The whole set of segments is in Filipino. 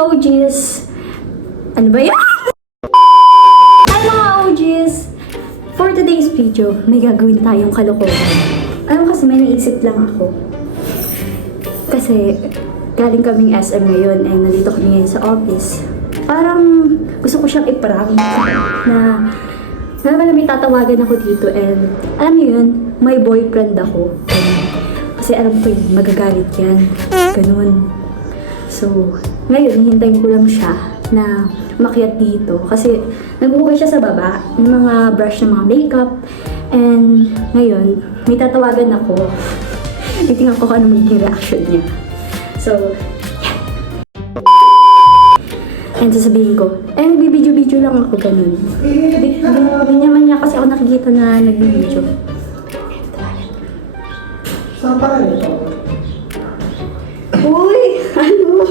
OGs! Ano ba yan? Hi mga OGs! For today's video, may gagawin tayong kalokohan. Alam kasi may naisip lang ako. Kasi galing kaming SM ngayon and nandito kami ngayon sa office. Parang gusto ko siyang i-prank na may tatawagan ako dito and alam niyo yun, may boyfriend ako. Kasi alam ko yun, magagalit yan. Ganun. So, ngayon, hihintayin ko lang siya na makiat dito. Kasi nag-uukay siya sa baba ng mga brush ng mga makeup. And ngayon, may tatawagan ako. Titingnan ko kung ano magiging reaction niya. So, yeah. And sasabihin ko, nagbibideo-video lang ako, ganun. Di naman niya kasi ako nakikita na nagbibideo. Saan pa rin ito? Uy! Ano?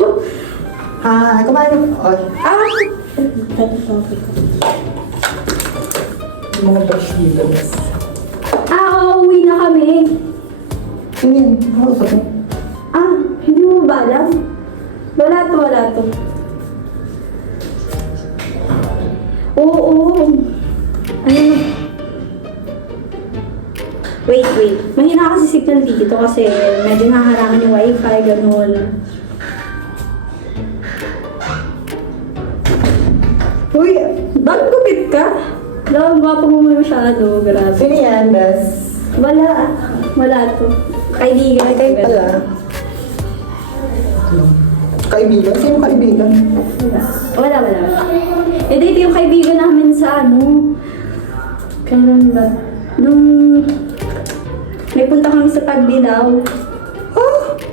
Hi! Kumain mo? Yung mga brush dito. Uuwi na kami. Sino yun? Ako sa ito? Hindi mo ba alam? Wala to. Oo. Ano? Wait. Mahina kasi signal dito kasi medyo naharangan yung wifi, ganun. Uy, bakit gupit ka? Ang gwapo mo masyado, grabe. Sino yan, Bes? Wala to. Kaibigan. Kayo pala. Kaibigan? Sino kaibigan? Wala. Dito yung kaibigan namin sa kailan ba? Nung may punta kami sa Pagdilaw.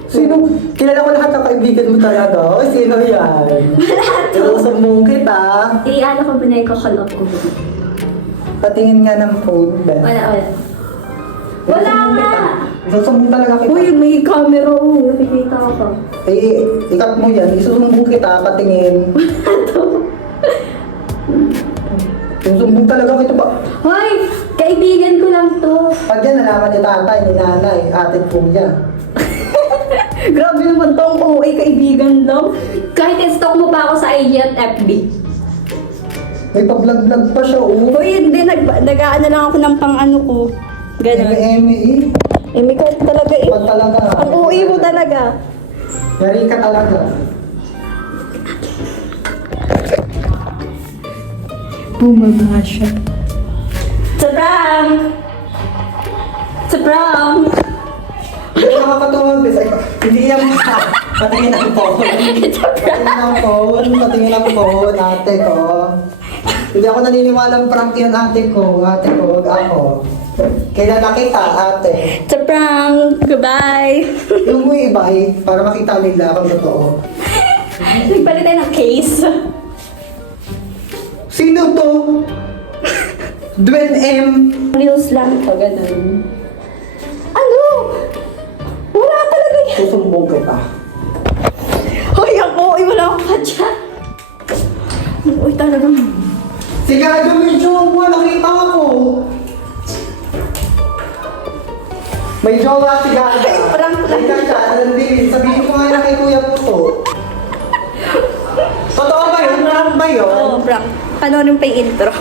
Sino? Kilala ko lahat ng kaibigan mo talaga. O, sino yan? Wala to. Inusumbong kita. Ano ko ba na ikakalap ko? Patingin nga ng phone, Bes. Wala nga! Isusumbong talaga kita. Uy, may camera ko. Nakikita ka. Ikat mo yan. Isusumbong kita, patingin. Isusumbong talaga kita ba? Hoy! Kaibigan ko lang to. Pag yan, nalaman ni tatay, ni nanay, atin po niya. Grabe naman tong OA kaibigan lang. Kahit i-stalk mo pa ako sa IG at FB. May pa-vlog-vlog pa siya, oh. Uy, hindi. Nag-aano lang ako ng pang-ano ko. Ganun. Eme. May ka talaga eh. Pag talaga. Ang OA mo talaga. Yari ka talaga. Bumaba siya. Sa prank! Hindi ka makakatuwa, Bes. Hindi yan patingin ang phone. Patingin ang phone, ate ko. Hindi ako naniniwalang prank yan, ate ko. Ate ko, wag ako. Kailan kita, ate? Sa prank! Goodbye! Yung mo iba para makita nila kung totoo. Nagpalit tayo ng case. Sino to? Dwen M. Reels lang to, ganun. Ano? Wala talaga yan. Susumbong kita. Hoy, ako! Wala akong katya. Uy, talaga. Sigado mo yung jowa mo, nakita ko. May jowa si Gada. Ay, prank lang. May siya, sabihin ko nga na kay Kuya Puto. Totoo ba yun? Prank ba yun? Oo, prank. Panoorin pa yung intro.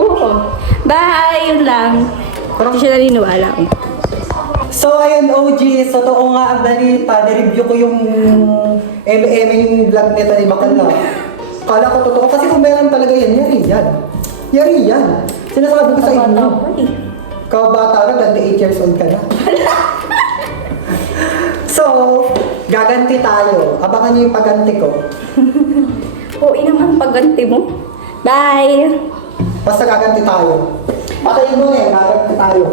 Oo. Bye! Yun lang. Hindi siya naniniwala. So ayun OG, totoo nga ang balita. Nireview ko yung yung vlog nito ni Bakala. Kala ko totoo kasi kung meron talaga yan, yari yan. Sinasabi ko sa inyo. Kabata na, 28 years old ka na. So, gaganti tayo. Abangan niyo yung pagganti ko. Oo, naman pagganti mo. Bye! Basta gaganti tayo. Patayin mo gaganti tayo.